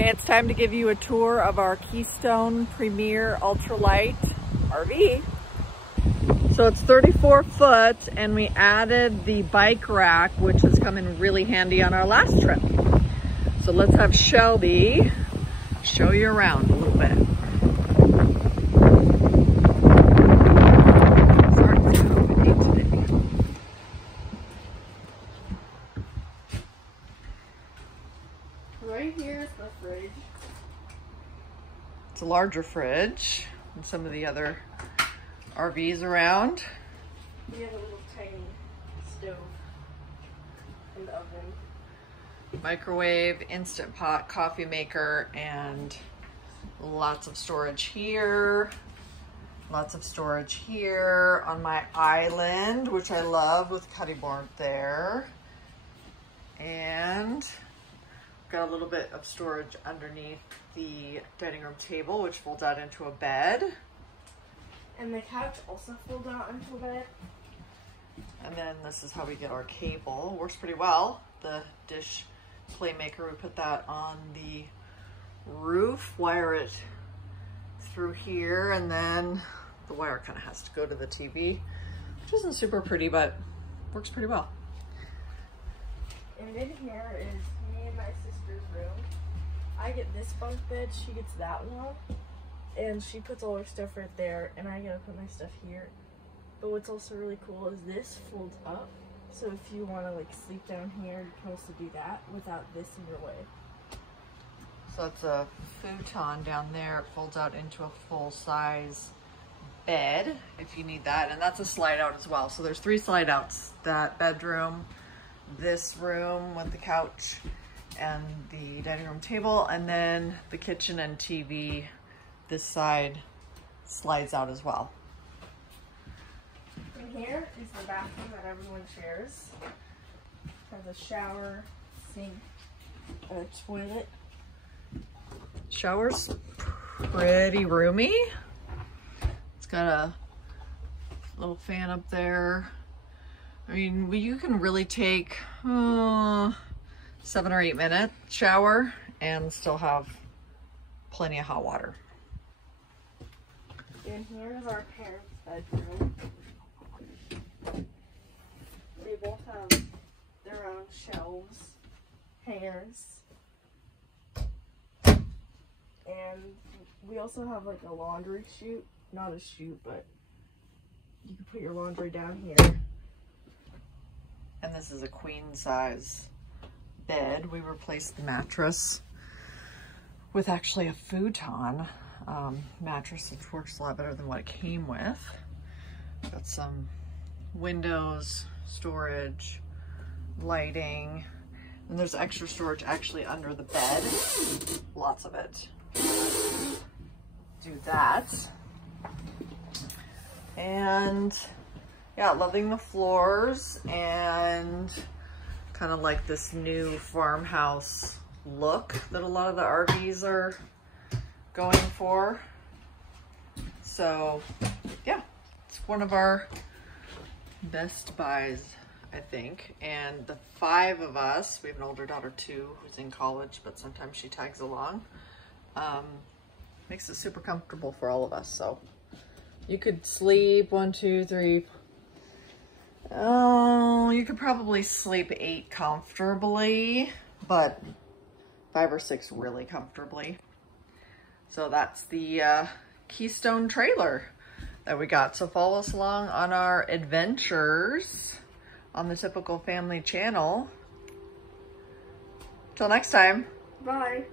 Okay, it's time to give you a tour of our Keystone Premier Ultralight RV. So it's 34 foot and we added the bike rack, which has come in really handy on our last trip. So let's have Shelby show you around a little bit. Right here is the fridge. It's a larger fridge than some of the other RVs around. We have a little tiny stove and oven. Microwave, Instant Pot, coffee maker, and lots of storage here. Lots of storage here on my island, which I love, with cutting board there. And got a little bit of storage underneath the dining room table, which folds out into a bed. And the couch also folds out into a bed. And then this is how we get our cable. Works pretty well. The dish playmaker, we put that on the roof, wire it through here, and then the wire kind of has to go to the TV, which isn't super pretty, but works pretty well. And in here is me and my sister's room. I get this bunk bed, she gets that one. And she puts all her stuff right there, and I gotta put my stuff here. But what's also really cool is this folds up. So if you wanna like sleep down here, you can also do that without this in your way. So it's a futon down there. It folds out into a full-size bed if you need that. And that's a slide out as well. So there's 3 slide outs. That bedroom, this room with the couch and the dining room table, and then the kitchen and TV. This side slides out as well. And here is the bathroom that everyone shares. Has a shower, sink, a toilet. Shower's pretty roomy. It's got a little fan up there. I mean, you can really take 7 or 8 minute shower and still have plenty of hot water. And here is our parents' bedroom. They both have their own shelves, hangers, and we also have like a laundry chute. Not a chute, but you can put your laundry down here. And this is a queen size bed. We replaced the mattress with actually a futon mattress, which works a lot better than what it came with. Got some windows, storage, lighting, and there's extra storage actually under the bed. Lots of it. Do that. And yeah, loving the floors and kind of like this new farmhouse look that a lot of the RVs are going for. So yeah, it's one of our best buys, I think. And the 5 of us, we have an older daughter too, who's in college, but sometimes she tags along. Makes it super comfortable for all of us. So you could sleep 1, 2, 3. Oh, you could probably sleep 8 comfortably, but 5 or 6 really comfortably. So that's the Keystone trailer that we got. So follow us along on our adventures on the Typical Family channel. Till next time. Bye.